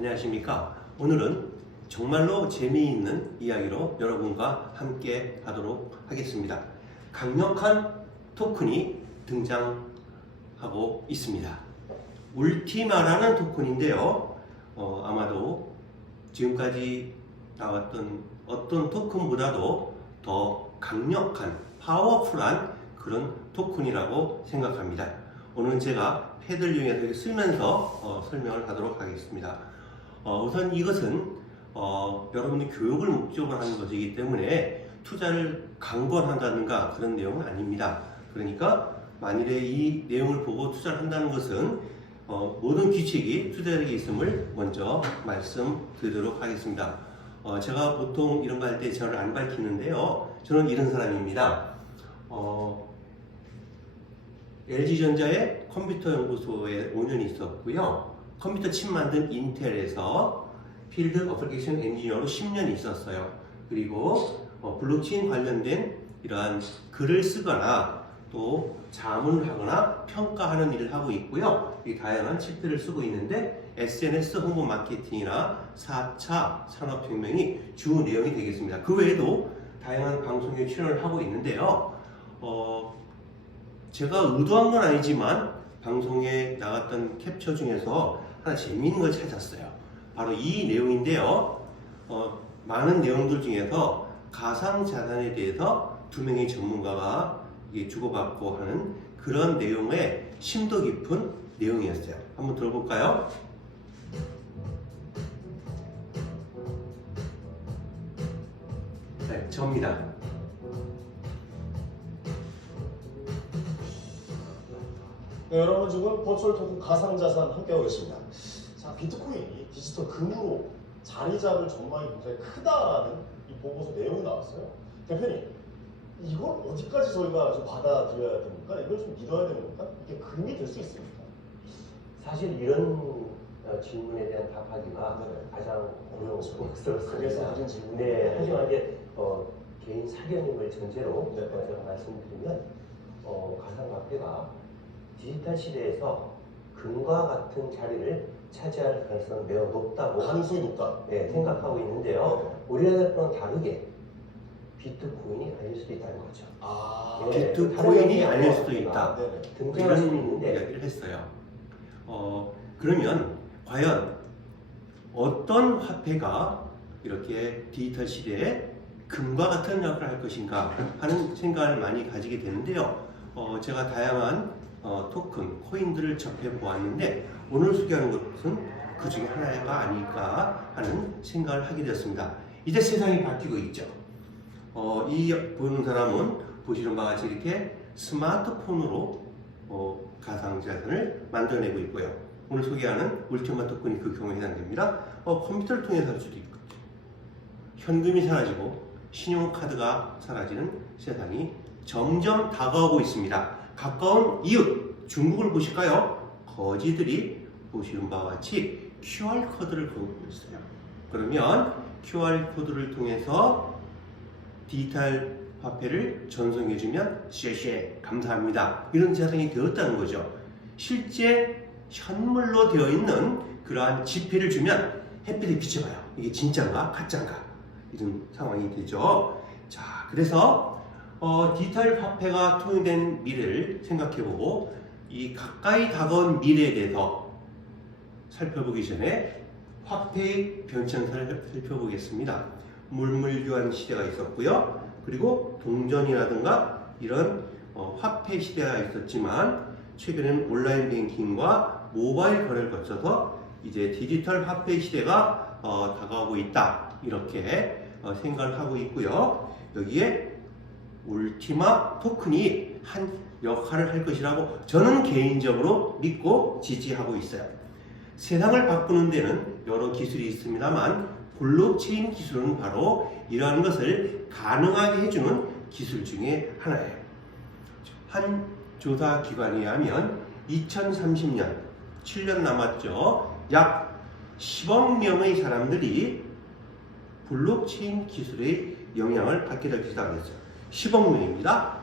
안녕하십니까. 오늘은 정말로 재미있는 이야기로 여러분과 함께 하도록 하겠습니다. 강력한 토큰이 등장하고 있습니다. 울티마라는 토큰인데요. 아마도 지금까지 나왔던 어떤 토큰보다도 더 강력한 파워풀한 그런 토큰이라고 생각합니다. 오늘은 제가 패드를 이용해서 쓰면서 설명을 하도록 하겠습니다. 우선 이것은 여러분이 교육을 목적으로 하는 것이기 때문에 투자를 강권한다든가 그런 내용은 아닙니다. 그러니까 만일에 이 내용을 보고 투자를 한다는 것은 모든 규칙이 투자력이 있음을 먼저 말씀드리도록 하겠습니다. 제가 보통 이런 거 할 때 저를 안 밝히는데요. 저는 이런 사람입니다. LG전자의 컴퓨터 연구소에 5년 있었고요. 컴퓨터 칩 만든 인텔에서 필드 어플리케이션 엔지니어로 10년 있었어요. 그리고 블록체인 관련된 이러한 글을 쓰거나 또 자문을 하거나 평가하는 일을 하고 있고요. 이 다양한 칩들을 쓰고 있는데 SNS 홍보 마케팅이나 4차 산업혁명이 주 내용이 되겠습니다. 그 외에도 다양한 방송에 출연을 하고 있는데요. 제가 의도한 건 아니지만 방송에 나갔던 캡처 중에서 하나 재미있는 걸 찾았어요. 바로 이 내용인데요. 많은 내용들 중에서 가상자산에 대해서 두 명의 전문가가 주고받고 하는 그런 내용의 심도 깊은 내용이었어요. 한번 들어볼까요? 네, 저입니다. 네, 여러분 지금 버추얼 토큰 가상자산 함께하고 계십니다. 자, 비트코인이 디지털 금으로 자리 잡을 전망이 굉장히 크다라는 이 보고서 내용이 나왔어요. 대표님, 이걸 어디까지 저희가 좀 받아들여야 됩니까? 이걸 좀 믿어야 되는 겁니까? 이게 금이 될 수 있습니까? 사실 이런 질문에 대한 답하기가 가장 어려웠습니다. 그래서 하신 질문이 네, 하지만 이제 개인 사견임을 전제로 네. 제가 말씀드리면 가상화폐가 디지털 시대에서 금과 같은 자리를 차지할 가능성은 매우 높다고 가능성이 높다. 생각하고 있는데요. 우리나라랑 다르게 비트코인이 아닐 수도 있다는 거죠. 비트코인이 아닐 수도 있다. 등장할 수 있는데 이야기를 했어요. 그러면 과연 어떤 화폐가 이렇게 디지털 시대에 금과 같은 역할을 할 것인가 하는 생각을 많이 가지게 되는데요. 제가 다양한 토큰, 코인들을 접해 보았는데 오늘 소개하는 것은 그 중에 하나가 아닐까 하는 생각을 하게 되었습니다. 이제 세상이 바뀌고 있죠. 이 보이는 사람은 보시는 바와 같이 이렇게 스마트폰으로 가상자산을 만들어내고 있고요. 오늘 소개하는 울티마 토큰이 그 경우에 해당됩니다. 컴퓨터를 통해서 할 수도 있고 현금이 사라지고 신용카드가 사라지는 세상이 점점 다가오고 있습니다. 가까운 이웃 중국을 보실까요? 거지들이 보시는 바와 같이 QR코드를 걸고 있어요. 그러면 QR코드를 통해서 디지털 화폐를 전송해주면 쉐쉐 감사합니다. 이런 세상이 되었다는 거죠. 실제 현물로 되어 있는 그러한 지폐를 주면 햇빛에 비춰봐요. 이게 진짜인가 가짜인가 이런 상황이 되죠. 자, 그래서 디지털 화폐가 통용된 미래를 생각해보고 이 가까이 다가온 미래에 대해서 살펴보기 전에 화폐의 변천사를 살펴보겠습니다. 물물교환 시대가 있었고요. 그리고 동전이라든가 이런 화폐 시대가 있었지만 최근에는 온라인 뱅킹과 모바일 거래를 거쳐서 이제 디지털 화폐 시대가 다가오고 있다. 이렇게 생각을 하고 있고요. 여기에 울티마 토큰이 한 역할을 할 것이라고 저는 개인적으로 믿고 지지하고 있어요. 세상을 바꾸는 데는 여러 기술이 있습니다만 블록체인 기술은 바로 이러한 것을 가능하게 해주는 기술 중에 하나예요. 한 조사 기관에 의하면 2030년 7년 남았죠. 약 10억 명의 사람들이 블록체인 기술의 영향을 받게 될 것이라고 했어요. 10억 명입니다.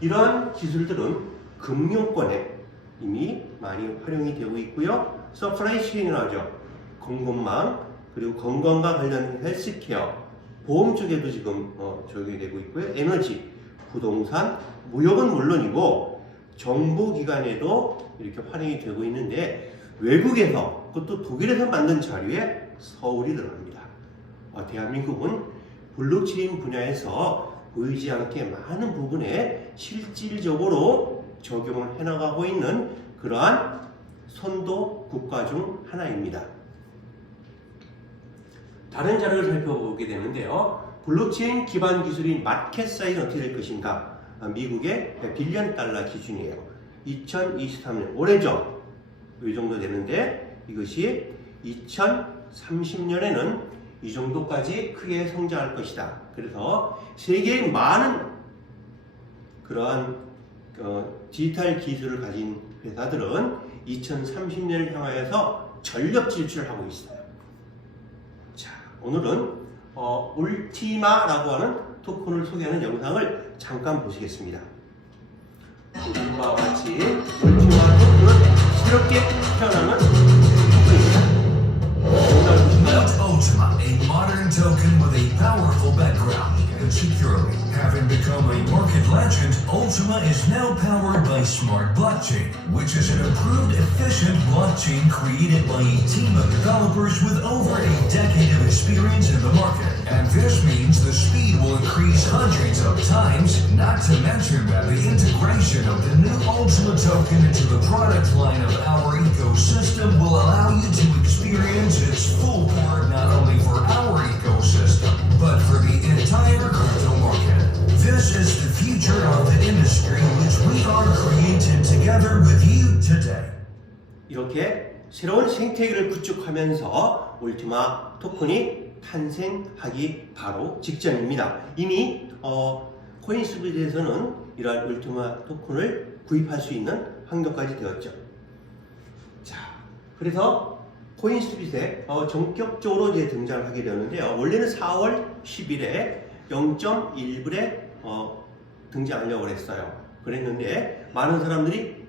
이러한 기술들은 금융권에 이미 많이 활용이 되고 있고요. 서플라이 체인이라고 하죠. 공급망, 그리고 건강과 관련 헬스케어, 보험 쪽에도 지금 적용이 되고 있고요. 에너지, 부동산, 무역은 물론이고 정보기관에도 이렇게 활용이 되고 있는데, 외국에서, 그것도 독일에서 만든 자료에 서울이 들어갑니다. 대한민국은 블록체인 분야에서 보이지 않게 많은 부분에 실질적으로 적용을 해나가고 있는 그러한 선도 국가 중 하나입니다. 다른 자료를 살펴보게 되는데요. 블록체인 기반 기술인 마켓 사이즈는 어떻게 될 것인가? 미국의 빌리언 달러 기준이에요. 2023년, 올해죠. 이 정도 되는데, 이것이 2030년에는 이 정도까지 크게 성장할 것이다. 그래서 세계의 많은 그러한 디지털 기술을 가진 회사들은 2030년을 향하여서 전력 질주를 하고 있어요. 자, 오늘은 울티마라고 하는 토큰을 소개하는 영상을 잠깐 보시겠습니다. 이와 같이 울티마 토큰은 새롭게 태어나는 토큰입니다. Ultima, a modern token with a powerful background and securely. Having become a market legend, Ultima is now powered by Smart Blockchain, which is an improved, efficient blockchain created by a team of developers with over a decade of experience in the market. And this means the speed will increase hundreds of times, not to mention that the integration of the new Ultima token into the product line of our ecosystem will allow you to experience its full power not only for our ecosystem, but for the entire crypto market. This is the future of the industry which we are creating together with you today. 이렇게 새로운 생태계를 구축하면서 울티마 토큰이 탄생하기 바로 직전입니다. 이미 코인스빗에서는 이러한 울티마 토큰을 구입할 수 있는 환경까지 되었죠. 자, 그래서 코인스빗에 전격적으로 이제 등장을 하게 되었는데요. 원래는 4월 10일에 0.1불에 등장하려고 했어요. 그랬는데 많은 사람들이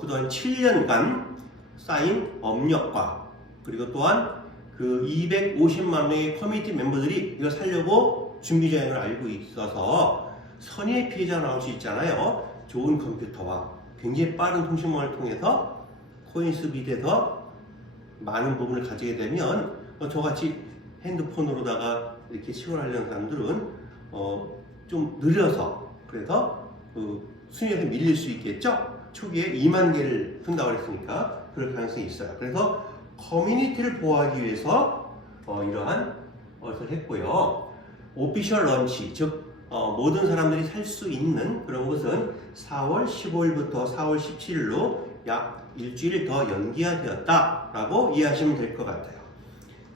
그동안 7년간 쌓인 업력과 그리고 또한 그 250만 명의 커뮤니티 멤버들이 이거 살려고 준비 중인 걸 알고 있어서 선의의 피해자가 나올 수 있잖아요. 좋은 컴퓨터와 굉장히 빠른 통신망을 통해서 코인스빗에서 많은 부분을 가지게 되면 저같이 핸드폰으로다가 이렇게 시골하려는 사람들은 좀 느려서 그래서 순위에서 밀릴 수 있겠죠. 초기에 2만 개를 푼다고 했으니까 그럴 가능성이 있어요. 그래서 커뮤니티를 보호하기 위해서 이러한 것을 했고요. 오피셜 런치, 즉 모든 사람들이 살 수 있는 그런 것은 4월 15일부터 4월 17일로 약 일주일 더 연기가 되었다라고 이해하시면 될 것 같아요.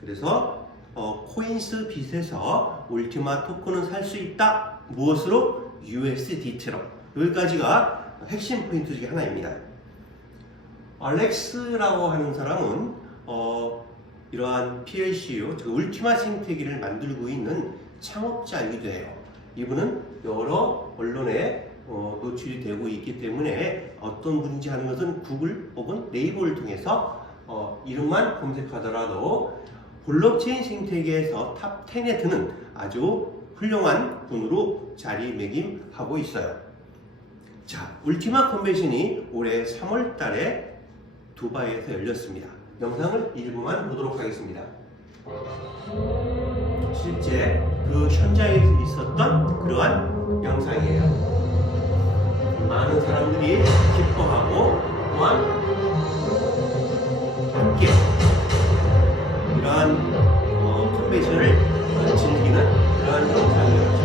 그래서 코인스빗에서 울티마 토큰은 살 수 있다. 무엇으로? USDT로. 여기까지가 핵심 포인트 중에 하나입니다. 알렉스라고 하는 사람은 이러한 PLCU, 즉 울티마 생태계를 만들고 있는 창업자이기도 해요. 이분은 여러 언론에 노출이 되고 있기 때문에 어떤 분인지 하는 것은 구글 혹은 네이버를 통해서 이름만 검색하더라도 블록체인 생태계에서 탑 10에 드는 아주 훌륭한 분으로 자리매김하고 있어요. 자, 울티마 컨벤션이 올해 3월 달에 두바이에서 열렸습니다. 영상을 일부만 보도록 하겠습니다. 실제 그 현장에 있었던 그러한 영상이에요. 많은 사람들이 기뻐하고 또한 함께 이러한 컨벤션을 즐기는 그러한 영상이었죠.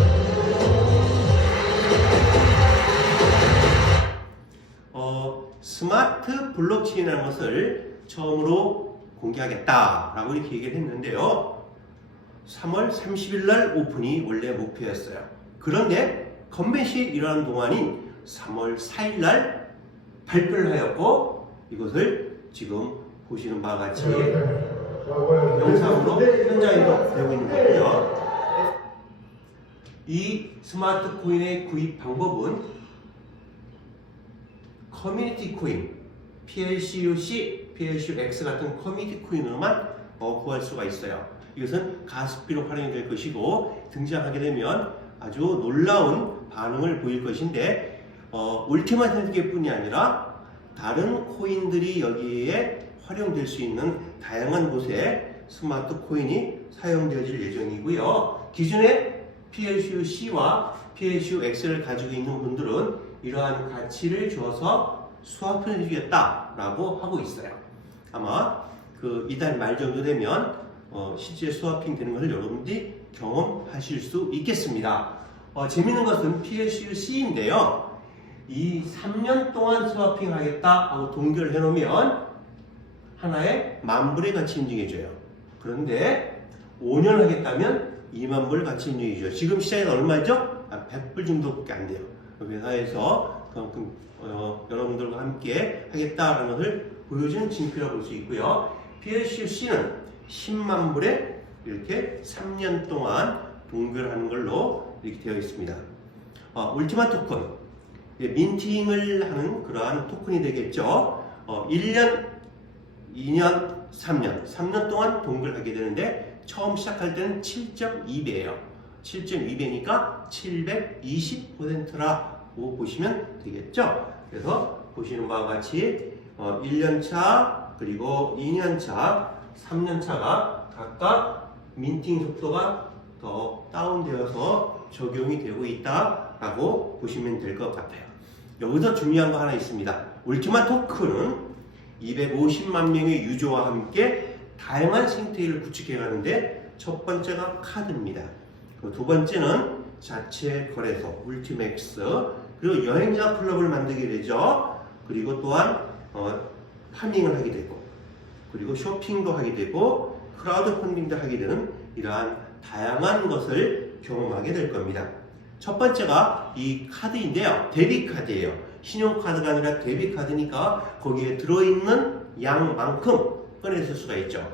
스마트 블록체인이라는 것을 처음으로 공개하겠다라고 이렇게 얘기를 했는데요. 3월 30일 날 오픈이 원래 목표였어요. 그런데 컨벤션이 일어나는 동안인 3월 4일 날 발표를 하였고 이것을 지금 보시는 바와 같이 영상으로 현장에도 되고 있는 거고요. 이 스마트 코인의 구입 방법은 커뮤니티 코인, PLCUC, PLCUX 같은 커뮤니티 코인으로만 구할 수가 있어요. 이것은 가습기로 활용이 될 것이고 등장하게 되면 아주 놀라운 반응을 보일 것인데 울티마 헬기뿐이 아니라 다른 코인들이 여기에 활용될 수 있는 다양한 곳에 스마트 코인이 사용되어질 예정이고요. 기존에 PSU-C와 PSU-X를 가지고 있는 분들은 이러한 가치를 주어서 스와핑을 해주겠다라고 하고 있어요. 아마 이달 말 정도 되면 실제 스와핑 되는 것을 여러분들이 경험하실 수 있겠습니다. 재밌는 것은 PSU-C인데요. 이 3년 동안 스와핑 하겠다 하고 동결을 해놓으면 하나에 10,000불의 가치 인증해줘요. 그런데 5년 하겠다면 20,000불 가치 인증해줘요. 지금 시장이 얼마죠? 100불 정도밖에 안 돼요. 회사에서 그만큼 여러분들과 함께 하겠다는 것을 보여주는 징표라고 볼 수 있고요. PSU-C는 100,000불에 이렇게 3년 동안 동결하는 걸로 이렇게 되어 있습니다. 울티마 토큰, 민팅을 하는 그러한 토큰이 되겠죠. 1년, 2년, 3년 동안 동결하게 되는데 처음 시작할 때는 7.2배예요. 7.2배니까 720%라고 보시면 되겠죠. 그래서 보시는 바와 같이 1년차 그리고 2년차 3년차가 각각 민팅 속도가 더 다운되어서 적용이 되고 있다라고 보시면 될 것 같아요. 여기서 중요한 거 하나 있습니다. 울티마 토큰은 250만 명의 유저와 함께 다양한 생태계를 구축해 가는데 첫 번째가 카드입니다. 두 번째는 자체 거래소 울티맥스, 그리고 여행자 클럽을 만들게 되죠. 그리고 또한 파밍을 하게 되고, 그리고 쇼핑도 하게 되고, 크라우드 펀딩도 하게 되는 이러한 다양한 것을 경험하게 될 겁니다. 첫 번째가 이 카드인데요. 데뷔 카드예요. 신용카드가 아니라 데뷔 카드니까 거기에 들어있는 양만큼 꺼내실 수가 있죠.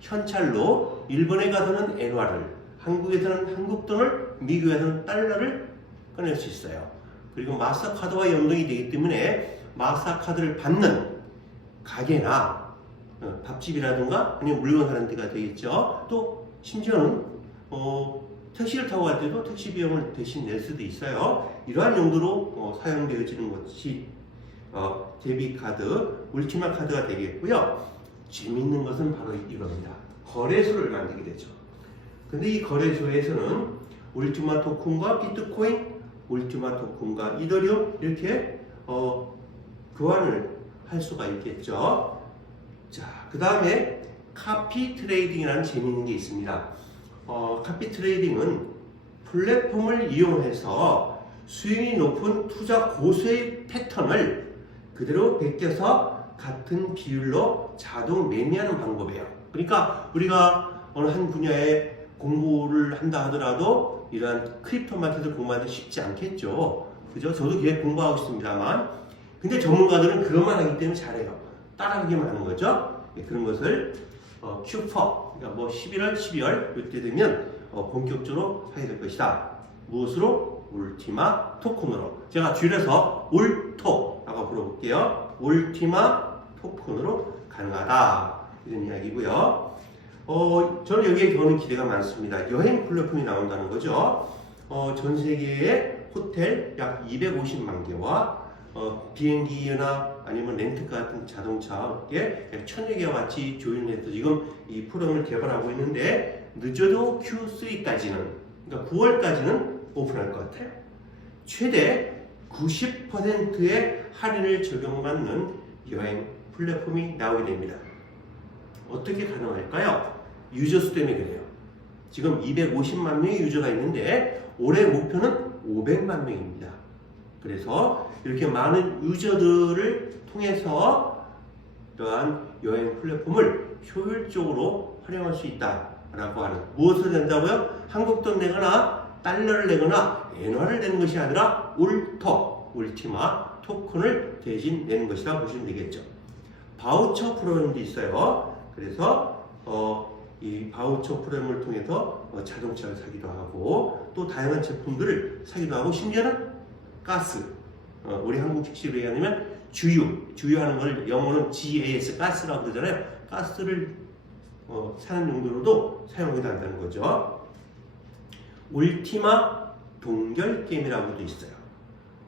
현찰로 일본에 가서는 엔화를, 한국에서는 한국 돈을, 미국에서는 달러를 꺼낼 수 있어요. 그리고 마스터카드와 연동이 되기 때문에 마스터카드를 받는 가게나 밥집이라든가 아니면 물건 사는 데가 되겠죠. 또 심지어는 택시를 타고 갈 때도 택시 비용을 대신 낼 수도 있어요. 이러한 용도로 사용되어지는 것이 데비카드, 울티마 카드가 되겠고요. 재미있는 것은 바로 이겁니다. 거래소를 만들게 되죠. 근데 이 거래소에서는 울티마 토큰과 비트코인, 울티마 토큰과 이더리움 이렇게 교환을 할 수가 있겠죠. 자, 그 다음에 카피 트레이딩이라는 재미있는 게 있습니다. 카피 트레이딩은 플랫폼을 이용해서 수익이 높은 투자 고수의 패턴을 그대로 베껴서 같은 비율로 자동 매매하는 방법이에요. 그러니까 우리가 어느 한 분야에 공부를 한다 하더라도 이러한 크립토 마켓을 공부하기 쉽지 않겠죠. 그죠? 저도 계속 공부하고 있습니다만, 근데 전문가들은 그것만 하기 때문에 잘해요. 따라하기만 하는 거죠. 그런 것을 Q4, 그러니까 뭐 11월, 12월 이때 되면 본격적으로 하게 될 것이다. 무엇으로? 울티마 토큰으로. 제가 줄여서 울토라고 불러볼게요. 울티마 토큰으로 가능하다. 이런 이야기고요. 저는 여기에 저는 기대가 많습니다. 여행 플랫폼이 나온다는 거죠. 전 세계의 호텔 약 250만 개와 비행기나 아니면 렌트카 같은 자동차 업계 약 1000여 개와 같이 조인을 해서 지금 이 프로그램을 개발하고 있는데 늦어도 Q3까지는, 그러니까 9월까지는 오픈할 것 같아요. 최대 90%의 할인을 적용받는 여행 플랫폼이 나오게 됩니다. 어떻게 가능할까요? 유저 수 때문에 그래요. 지금 250만 명의 유저가 있는데 올해 목표는 500만 명입니다. 그래서 이렇게 많은 유저들을 통해서 이러한 여행 플랫폼을 효율적으로 활용할 수 있다라고 하는, 무엇을 낸다고요? 한국 돈 내거나 달러를 내거나 엔화를 내는 것이 아니라 울티마 토큰을 대신 내는 것이라 보시면 되겠죠. 바우처 프로그램도 있어요. 그래서 이 바우처 프로그램을 통해서 자동차를 사기도 하고 또 다양한 제품들을 사기도 하고 심지어는 가스, 우리 한국 식식으로 얘기하면 주유하는 걸 영어는 GAS, 가스라고 그러잖아요. 가스를 사는 용도로도 사용해도 한다는 거죠. 울티마 동결 게임이라고도 있어요.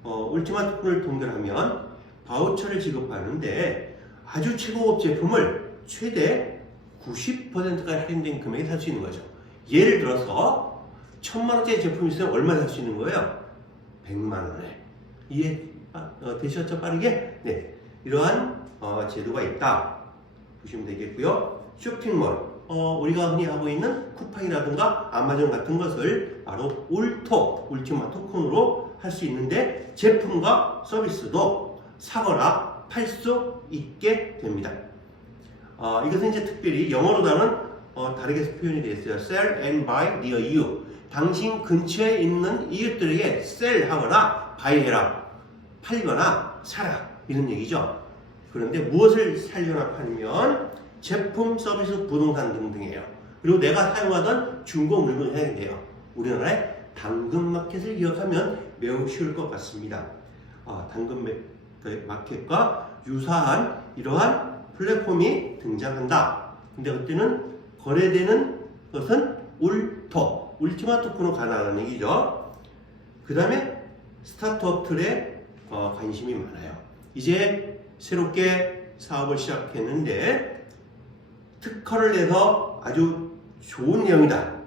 울티마 토큰을 동결하면 바우처를 지급하는데 아주 최고급 제품을 최대 90%까지 할인된 금액에 살 수 있는 거죠. 예를 들어서 1000만원짜리 제품이 있으면 얼마 살 수 있는 거예요? 100만원에. 이해 되셨죠? 빠르게? 네. 이러한 제도가 있다 보시면 되겠고요. 쇼핑몰, 우리가 흔히 하고 있는 쿠팡이라든가 아마존 같은 것을 바로 울티마 토큰으로 할 수 있는데 제품과 서비스도 사거나 팔 수 있게 됩니다. 이것은 이제 특별히 영어로다는 다르게 표현이 되어 있어요. Sell and buy near you. 당신 근처에 있는 이웃들에게 sell 하거나 buy 해라. 팔거나 사라. 이런 얘기죠. 그런데 무엇을 살려나 팔면 제품, 서비스, 부동산 등등이에요. 그리고 내가 사용하던 중고 물건을 해야 돼요. 우리나라의 당근마켓을 기억하면 매우 쉬울 것 같습니다. 당근마켓과 유사한 이러한 플랫폼이 등장한다. 근데 그때는 거래되는 것은 울티마 토큰으로 가능한 얘기죠. 그 다음에 스타트업 틀에 관심이 많아요. 이제 새롭게 사업을 시작했는데 특허를 내서 아주 좋은 내용이다.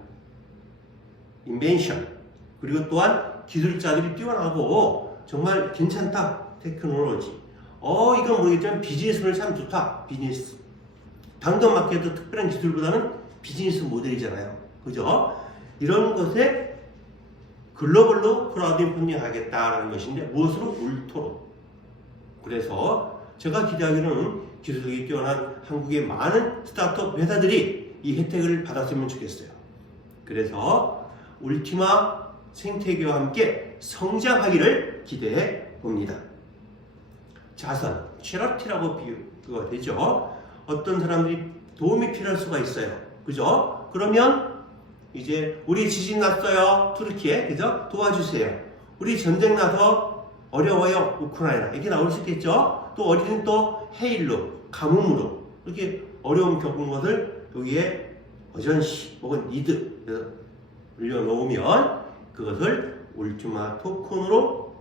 인벤션. 그리고 또한 기술자들이 뛰어나고 정말 괜찮다. 테크놀로지. 이건 모르겠지만 비즈니스는 참 좋다. 비즈니스. 당근마켓도 특별한 기술보다는 비즈니스 모델이잖아요. 그죠? 이런 것에 글로벌로 크라우드 펀딩 하겠다라는 것인데 무엇으로? 울토로. 그래서 제가 기대하기로는 기술력이 뛰어난 한국의 많은 스타트업 회사들이 이 혜택을 받았으면 좋겠어요. 그래서 울티마 생태계와 함께 성장하기를 기대해 봅니다. 자선, 체러티라고 비유가 되죠. 어떤 사람들이 도움이 필요할 수가 있어요. 그죠? 그러면 이제 우리 지진 났어요. 투르키에. 그죠? 도와주세요. 우리 전쟁 나서 어려워요. 우크라이나. 이렇게 나올 수 있겠죠? 또 어디든 또 해일로, 가뭄으로 이렇게 어려움 겪은 것을 여기에 어전시 혹은 니드 올려놓으면 그것을 울티마 토큰으로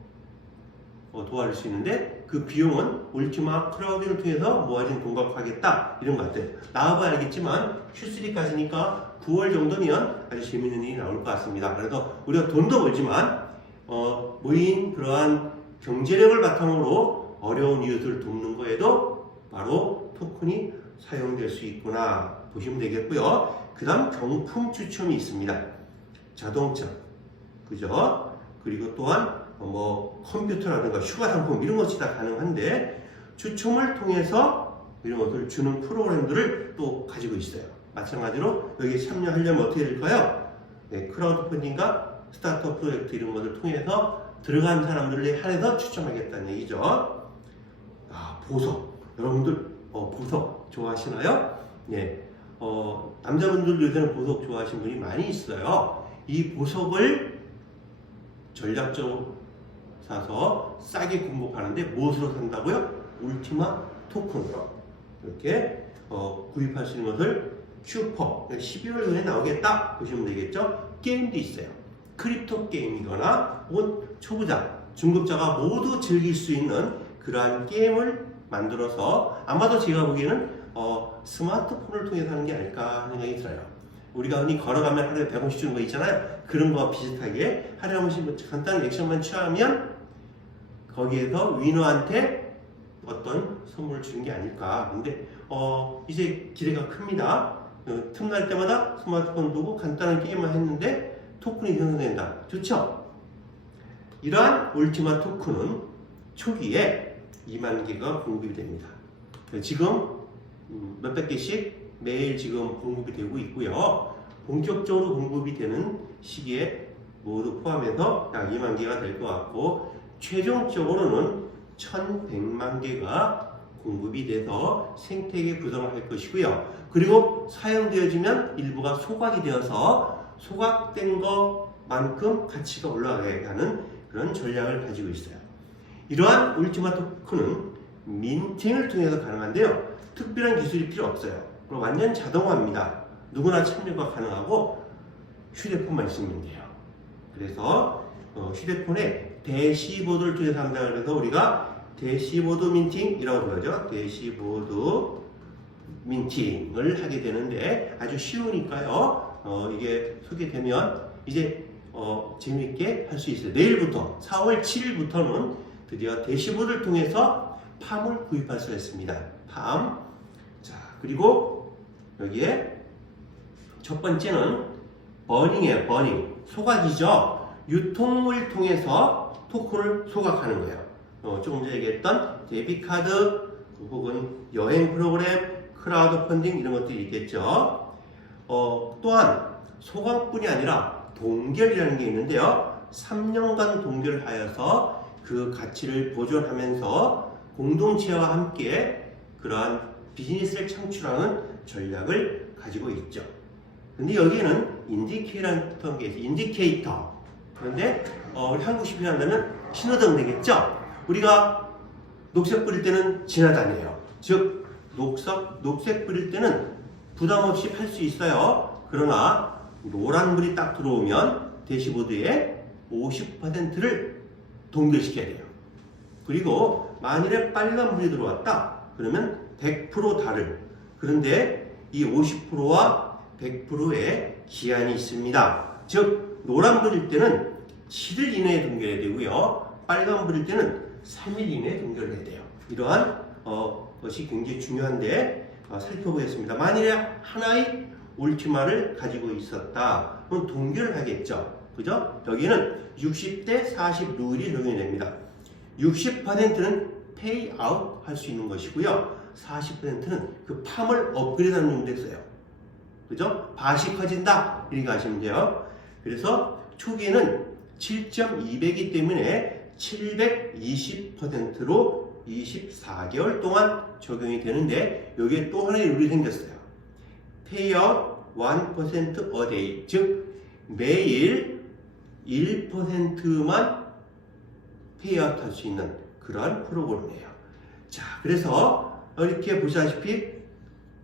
도와줄 수 있는데 그 비용은 울티마 크라우딩을 통해서 모아진 돈과 하겠다 이런 것 같아요. 나와봐야 알겠지만 Q3까지니까 9월 정도면 아주 재밌는 일이 나올 것 같습니다. 그래서 우리가 돈도 벌지만 모인 그러한 경제력을 바탕으로 어려운 이웃을 돕는 거에도 바로 토큰이 사용될 수 있구나 보시면 되겠고요. 그 다음 경품 추첨이 있습니다. 자동차, 그죠? 그리고 또한 컴퓨터라든가 휴가 상품 이런 것이 다 가능한데 추첨을 통해서 이런 것을 주는 프로그램들을 또 가지고 있어요. 마찬가지로 여기에 참여하려면 어떻게 될까요? 네, 크라우드 펀딩과 스타트업 프로젝트 이런 것을 통해서 들어간 사람들을 한해서 추첨하겠다는 얘기죠. 보석. 여러분들 보석 좋아하시나요? 네. 남자분들 요새는 보석 좋아하시는 분이 많이 있어요. 이 보석을 전략적으로 사서 싸게 공급하는데 무엇으로 산다고요? 울티마 토큰으로 이렇게 구입할 수 있는 것을 큐퍼 12월 전에 나오겠다 보시면 되겠죠. 게임도 있어요. 크립토 게임이거나 혹은 초보자, 중급자가 모두 즐길 수 있는 그러한 게임을 만들어서 아마도 제가 보기에는 스마트폰을 통해서 하는 게 아닐까 생각이 들어요. 우리가 흔히 걸어가면 하루에 100원씩 주는 거 있잖아요. 그런 거와 비슷하게 하루에 한 번씩 간단한 액션만 취하면 거기에서 위너한테 어떤 선물을 주는 게 아닐까. 근데 이제 기대가 큽니다. 틈날 때마다 스마트폰 두고 간단한 게임만 했는데 토큰이 생성된다. 좋죠? 이러한 울티마 토큰은 초기에 2만 개가 공급이 됩니다. 지금 몇백 개씩 매일 지금 공급이 되고 있고요. 본격적으로 공급이 되는 시기에 모두 포함해서 약 2만 개가 될 것 같고 최종적으로는 1100만 개가 공급이 돼서 생태계 구성을 할 것이고요. 그리고 사용되어지면 일부가 소각이 되어서 소각된 것만큼 가치가 올라가게 하는 그런 전략을 가지고 있어요. 이러한 울티마 토큰은 민팅을 통해서 가능한데요. 특별한 기술이 필요 없어요. 완전 자동화입니다. 누구나 참여가 가능하고 휴대폰만 있으면 돼요. 그래서 휴대폰에 대시보드를 통해서 한다 그래서 우리가 대시보드 민팅이라고 부르죠. 대시보드 민팅을 하게 되는데 아주 쉬우니까요. 이게 소개되면 이제 재미있게 할 수 있어요. 내일부터 4월 7일부터는 드디어 대시보드를 통해서 팜을 구입할 수가 있습니다. 팜. 자, 그리고 여기에 첫 번째는 버닝이에요. 버닝. 소각이죠. 유통을 통해서 토큰을 소각하는 거예요. 조금 전에 얘기했던 데비카드 혹은 여행 프로그램, 크라우드 펀딩 이런 것들이 있겠죠. 또한 소각뿐이 아니라 동결이라는 게 있는데요. 3년간 동결을 하여서 그 가치를 보존하면서 공동체와 함께 그러한 비즈니스를 창출하는 전략을 가지고 있죠. 근데 여기에는 인디케이터라는 게 있어요. 인디케이터. 그런데 우리 한국식 표현하면 신호등 되겠죠? 우리가 녹색 뿌릴 때는 지나다녀요. 즉 녹색 뿌릴 때는 부담 없이 팔 수 있어요. 그러나 노란불이 딱 들어오면 대시보드에 50%를 동결시켜야 돼요. 그리고 만일에 빨간불이 들어왔다 그러면 100% 달을. 그런데 이 50%와 100%의 기한이 있습니다. 즉 노란불일 때는 7일 이내에 동결해야 되고요. 빨간불일 때는 3일 이내에 동결해야 돼요. 이러한 것이 굉장히 중요한데 살펴보겠습니다. 만일에 하나의 울티마를 가지고 있었다. 그럼 동결을 하겠죠. 그죠? 여기는 60대 40 룰이 적용이 됩니다. 60%는 페이아웃 할 수 있는 것이고요. 40%는 그 팜을 업그레이드하는 용도에 써요. 그죠? 밭이 커진다. 이렇게 하시면 돼요. 그래서 초기에는 7.2배이기 때문에 720%로 24개월 동안 적용이 되는데 여기에 또 하나의 룰이 생겼어요. Payout 1% a day. 즉 매일 1%만 페이아웃 할 수 있는 그러한 프로그램이에요. 자, 그래서 이렇게 보시다시피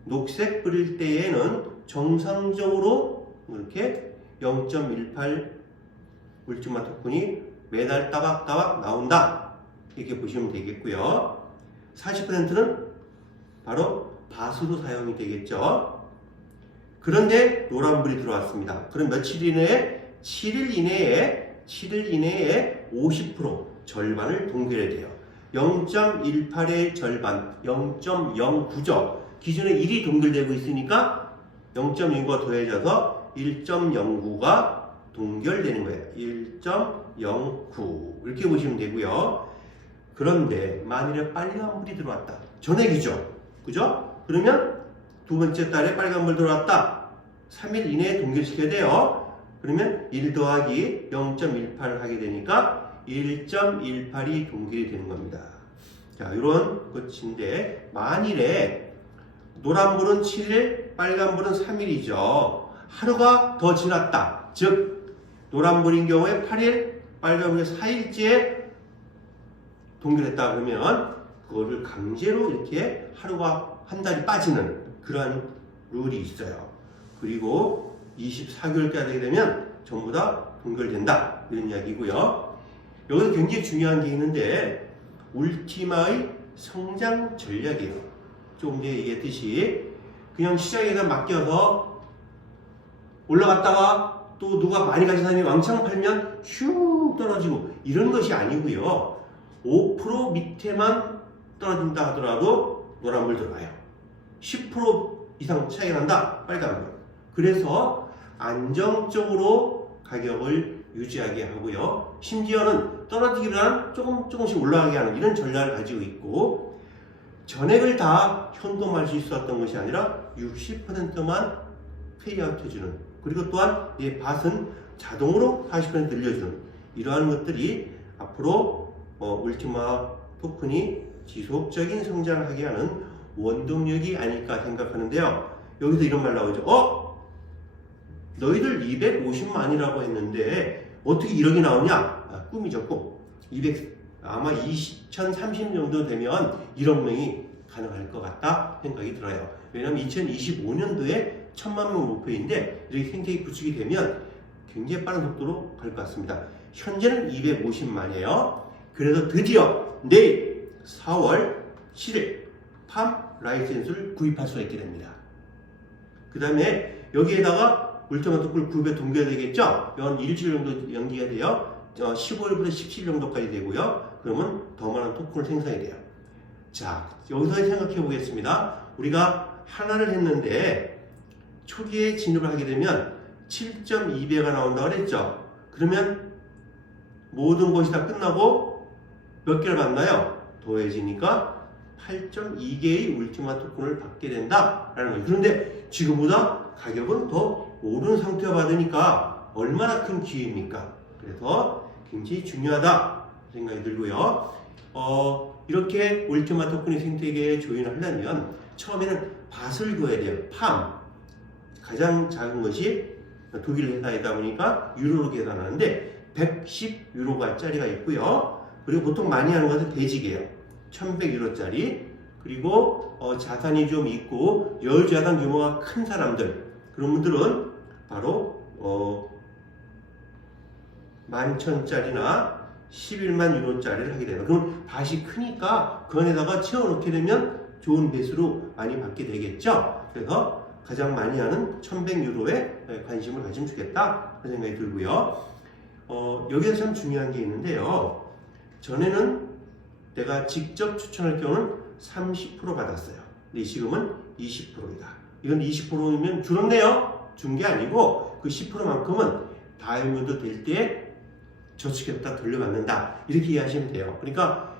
녹색 뿌릴 때에는 정상적으로 이렇게 0.18 울티마 토큰이 매달 따박따박 나온다. 이렇게 보시면 되겠고요. 40%는 바로 밭으로 사용이 되겠죠. 그런데 노란불이 들어왔습니다. 그럼 며칠 이내에 7일 이내에 50% 절반을 동결해야 돼요. 0.18의 절반 0.09죠. 기존에 1이 동결되고 있으니까 0.09가 더해져서 1.09가 동결되는 거예요. 1.09 이렇게 보시면 되고요. 그런데 만일에 빨간불이 들어왔다. 전액이죠. 그죠? 그러면 두 번째 달에 빨간불 들어왔다. 3일 이내에 동결시켜야 돼요. 그러면 1 더하기 0.18을 하게 되니까 1.18이 동결이 되는 겁니다. 자, 이런 것인데 만일에 노란불은 7일, 빨간불은 3일이죠. 하루가 더 지났다. 즉 노란불인 경우에 8일, 빨간불이 4일째 동결했다 그러면 그거를 강제로 이렇게 하루가 한 달이 빠지는 그런 룰이 있어요. 그리고 24개월까지 되게 되면 전부 다 동결된다 이런 이야기고요. 여기서 굉장히 중요한 게 있는데 울티마의 성장 전략이에요. 조금 전에 얘기했듯이 그냥 시장에다 맡겨서 올라갔다가 또 누가 많이 가진 사람이 왕창 팔면 슉 떨어지고 이런 것이 아니고요. 5% 밑에만 떨어진다 하더라도 노란불 들어가요. 10% 이상 차이가 난다. 빨간불. 그래서 안정적으로 가격을 유지하게 하고요. 심지어는 떨어지기보다는 조금씩 올라가게 하는 이런 전략을 가지고 있고 전액을 다 현금화할 수 있었던 것이 아니라 60%만 페이아웃 해주는 그리고 또한 이 밭은 자동으로 40% 늘려주는 이러한 것들이 앞으로 울티마 토큰이 지속적인 성장을 하게 하는 원동력이 아닐까 생각하는데요. 여기서 이런 말 나오죠. 너희들 250만이라고 했는데 어떻게 1억이 나오냐? 꿈이죠, 꿈. 아마 2030 정도 되면 1억 명이 가능할 것 같다 생각이 들어요. 왜냐하면 2025년도에 1000만 명 목표인데 이렇게 생태계 구축이 되면 굉장히 빠른 속도로 갈 것 같습니다. 현재는 250만이에요. 그래서 드디어 내일 4월 7일 팜 라이센스를 구입할 수가 있게 됩니다. 그 다음에 여기에다가 울트마 토큰을 구입에 동결해야 되겠죠? 연 일주일 정도 연기가 돼요. 15일부터 17일 정도까지 되고요. 그러면 더 많은 토큰을 생성해야 돼요. 자, 여기서 생각해 보겠습니다. 우리가 하나를 했는데 초기에 진입을 하게 되면 7.2배가 나온다고 그랬죠? 그러면 모든 것이 다 끝나고 몇 개를 받나요? 더해지니까 8.2개의 울티마 토큰을 받게 된다라는 거예요. 그런데 지금보다 가격은 더 오른 상태가 받으니까 얼마나 큰 기회입니까? 그래서 굉장히 중요하다 생각이 들고요. 이렇게 울티마 토큰의 생태계에 조인을 하려면 처음에는 밭을 구해야 돼요. 팜. 가장 작은 것이 독일 회사이다 보니까 유로로 계산하는데 110유로짜리가 있고요. 그리고 보통 많이 하는 것은 대직이에요. 1100유로짜리. 그리고 자산이 좀 있고 여유자산 규모가 큰 사람들, 그런 분들은 바로 11,000짜리나 11만 유로짜리를 하게 돼요. 그럼 밭이 크니까 그 안에다가 채워놓게 되면 좋은 배수로 많이 받게 되겠죠. 그래서 가장 많이 하는 1100유로에 관심을 가지면 좋겠다 하는 생각이 들고요. 여기서 참 중요한 게 있는데요. 전에는 내가 직접 추천할 경우는 30% 받았어요. 근데 지금은 20%이다. 이건 20%면 줄었네요. 준 게 아니고 그 10%만큼은 다이아몬드 될 때 저축했다 돌려받는다. 이렇게 이해하시면 돼요. 그러니까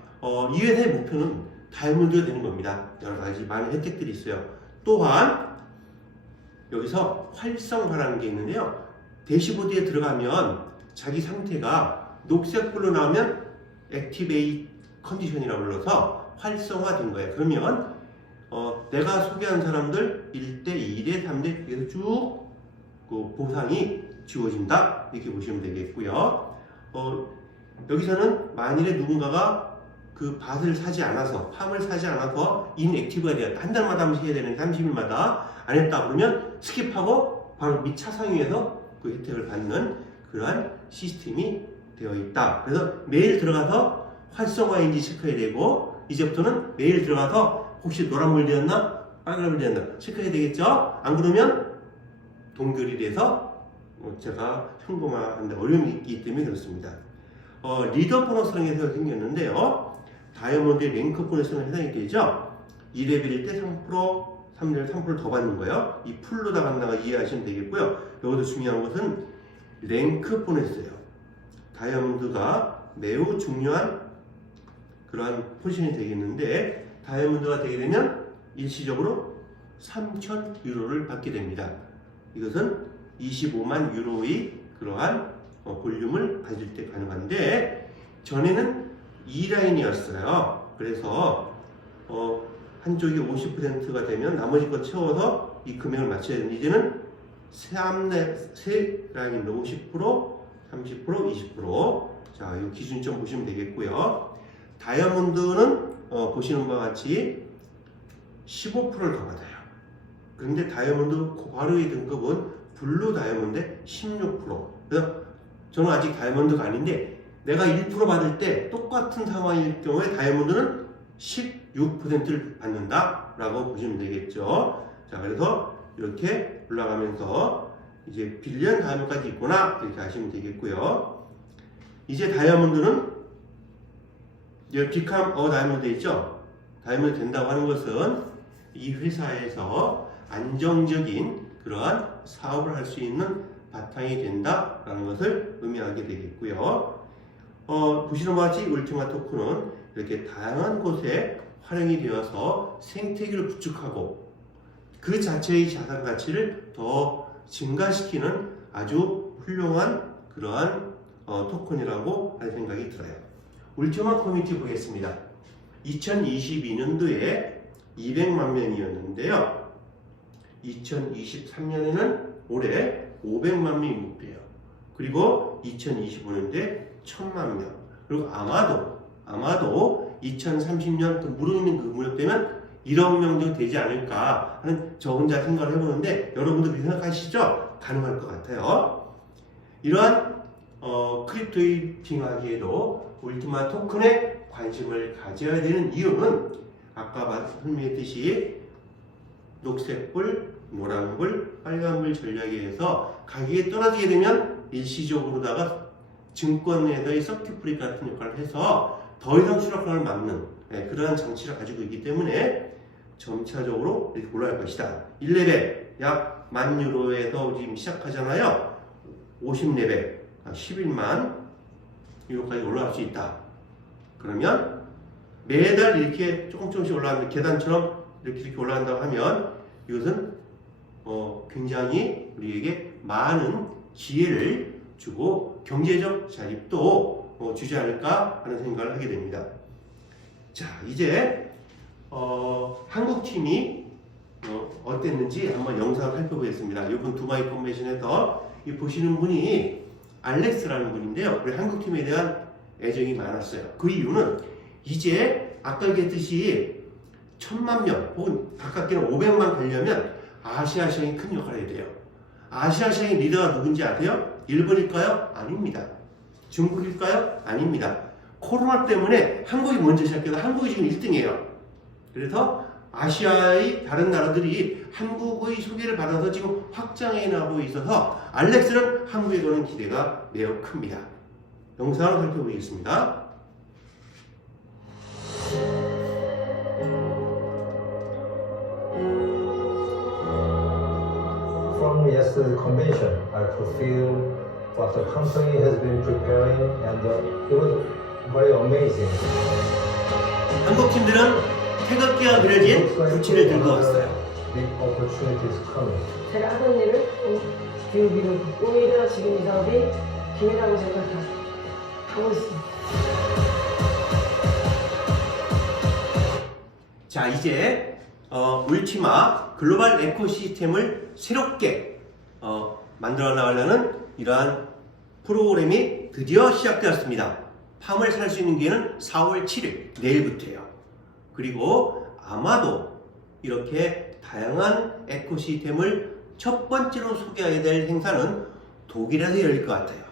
이 회사의 목표는 다이아몬드가 되는 겁니다. 여러 가지 많은 혜택들이 있어요. 또한 여기서 활성화라는 게 있는데요. 대시보드에 들어가면 자기 상태가 녹색불로 나오면 액티베이트 컨디션이라고 불러서 활성화된 거예요. 그러면 내가 소개한 사람들 1대, 2대, 3대 계속 쭉 그 보상이 지워진다. 이렇게 보시면 되겠고요. 여기서는 만일에 누군가가 그 밭을 사지 않아서, 팜을 사지 않아서 인액티브가 되었다. 한 달마다 한 번씩 해야 되는 30일마다 안 했다 그러면 스킵하고 바로 밑 차상위에서 그 혜택을 받는 그러한 시스템이 되어 있다. 그래서 매일 들어가서 활성화인지 체크해야 되고, 이제부터는 매일 들어가서 혹시 노란불 되었나 빨간불 되었나 체크해야 되겠죠. 안 그러면 동결이 돼서 제가 현금화하는데 어려움이 있기 때문에 그렇습니다. 리더 보너스라는 게 생겼는데요. 다이아몬드의 랭크 보너스는 해당이 되죠. 2레벨일 때 3%, 3레벨 3%를 더 받는 거예요. 이 풀로 다 간다고 이해하시면 되겠고요. 여기서 중요한 것은 랭크 보너스예요. 다이아몬드가 매우 중요한 그러한 포지션이 되겠는데, 다이아몬드가 되게 되면 일시적으로 3,000유로를 받게 됩니다. 이것은 25만 유로의 그러한 볼륨을 가질 때 가능한데, 전에는 2라인이었어요. 그래서 한쪽이 50%가 되면 나머지 거 채워서 이 금액을 맞춰야 되는데, 이제는 세 라인입니다. 50%, 30%, 20%. 자, 이 기준점 보시면 되겠고요. 다이아몬드는 보시는 바와 같이 15%를 더 받아요. 그런데 다이아몬드 바로의 등급은 블루 다이아몬드 16%. 그래서 저는 아직 다이아몬드가 아닌데, 내가 1% 받을 때 똑같은 상황일 경우에 다이아몬드는 16%를 받는다라고 보시면 되겠죠. 자, 그래서 이렇게 올라가면서 이제 빌리언 다이아몬드까지 있구나 이렇게 아시면 되겠고요. 이제 다이아몬드는 이제 비캄 다이아몬드 있죠. 다이아몬드 된다고 하는 것은 이 회사에서 안정적인 그러한 사업을 할 수 있는 바탕이 된다라는 것을 의미하게 되겠고요. 보시는 바와 같이 울티마 토큰은 이렇게 다양한 곳에 활용이 되어서 생태계를 구축하고 그 자체의 자산 가치를 더 증가시키는 아주 훌륭한 그러한 토큰이라고 하는 생각이 들어요. 울티마 커뮤니티 보겠습니다. 2022년도에 200만 명이었는데요. 2023년에는 올해 500만 명이 목표예요. 그리고 2025년도에 1000만 명. 그리고 아마도 2030년 그 무르익는 그 무렵 되면 1억 명 정도 되지 않을까 하는 저 혼자 생각을 해보는데 여러분도 그렇게 생각하시죠? 가능할 것 같아요. 이러한 크립토의 빙하기에도 울티마 토큰에 관심을 가져야 되는 이유는 아까 설명했듯이 녹색불, 노란불, 빨간불 전략에 의해서 가격이 떨어지게 되면 일시적으로다가 증권에서의 서큐트 브레이크 같은 역할을 해서 더 이상 추락을 막는 그러한 장치를 가지고 있기 때문에 점차적으로 이렇게 올라갈 것이다. 1레벨 약 10,000유로에서 지금 시작하잖아요. 50레벨 11만 유로까지 올라갈 수 있다. 그러면 매달 이렇게 조금씩 올라가는 계단처럼 이렇게 올라간다고 하면 이것은 굉장히 우리에게 많은 기회를 주고 경제적 자립도 주지 않을까 하는 생각을 하게 됩니다. 자, 이제 한국팀이 어땠는지 한번 영상을 살펴보겠습니다. 이번 두바이 컨벤션에서 이 보시는 분이 알렉스라는 분인데요. 우리 한국팀에 대한 애정이 많았어요. 그 이유는 이제 아까 얘기했듯이 1,000만 명 혹은 가깝게는 500만 되려면 아시아 시장이 큰 역할을 해야 돼요. 아시아 시장의 리더가 누군지 아세요? 일본일까요? 아닙니다. 중국일까요? 아닙니다. 코로나 때문에 한국이 먼저 시작해서 한국이 지금 1등이에요. 그래서 아시아의 다른 나라들이 한국의 소개를 받아서 지금 확장해 나가고 있어서 알렉스는 한국에 거는 기대가 매우 큽니다. 영상을 살펴보겠습니다. From yesterday's convention, I could feel what the company has been preparing, and it was very amazing. 한국 팀들은 태극기가 그려진 부치를 들고 왔어요. Big opportunities coming. 제가 하던 일을 비우기로 오히려 지금 이 사업이 기회라고 생각하고 있습니다. 자, 이제 울티마 글로벌 에코시스템을 새롭게 만들어 나가려는 이러한 프로그램이 드디어 시작되었습니다. 팜을 살 수 있는 기회는 4월 7일 내일부터예요. 그리고 아마도 이렇게 다양한 에코시스템을 첫 번째로 소개해야 될 행사는 독일에서 열릴 것 같아요.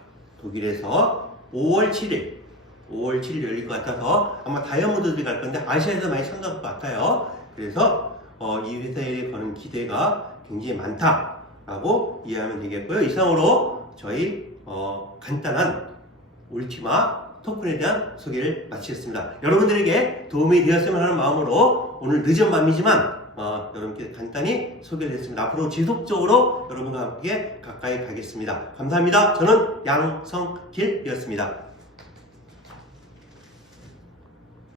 독일에서 5월 7일 열릴 것 같아서 아마 다이아몬드들이 갈 건데 아시아에서 많이 참가할 것 같아요. 그래서 이 회사에 거는 기대가 굉장히 많다라고 이해하면 되겠고요. 이상으로 저희 간단한 울티마 토큰에 대한 소개를 마치겠습니다. 여러분들에게 도움이 되었으면 하는 마음으로 오늘 늦은 밤이지만 여러분께 간단히 소개를 했습니다. 앞으로 지속적으로 여러분과 함께 가까이 가겠습니다. 감사합니다. 저는 양성길이었습니다.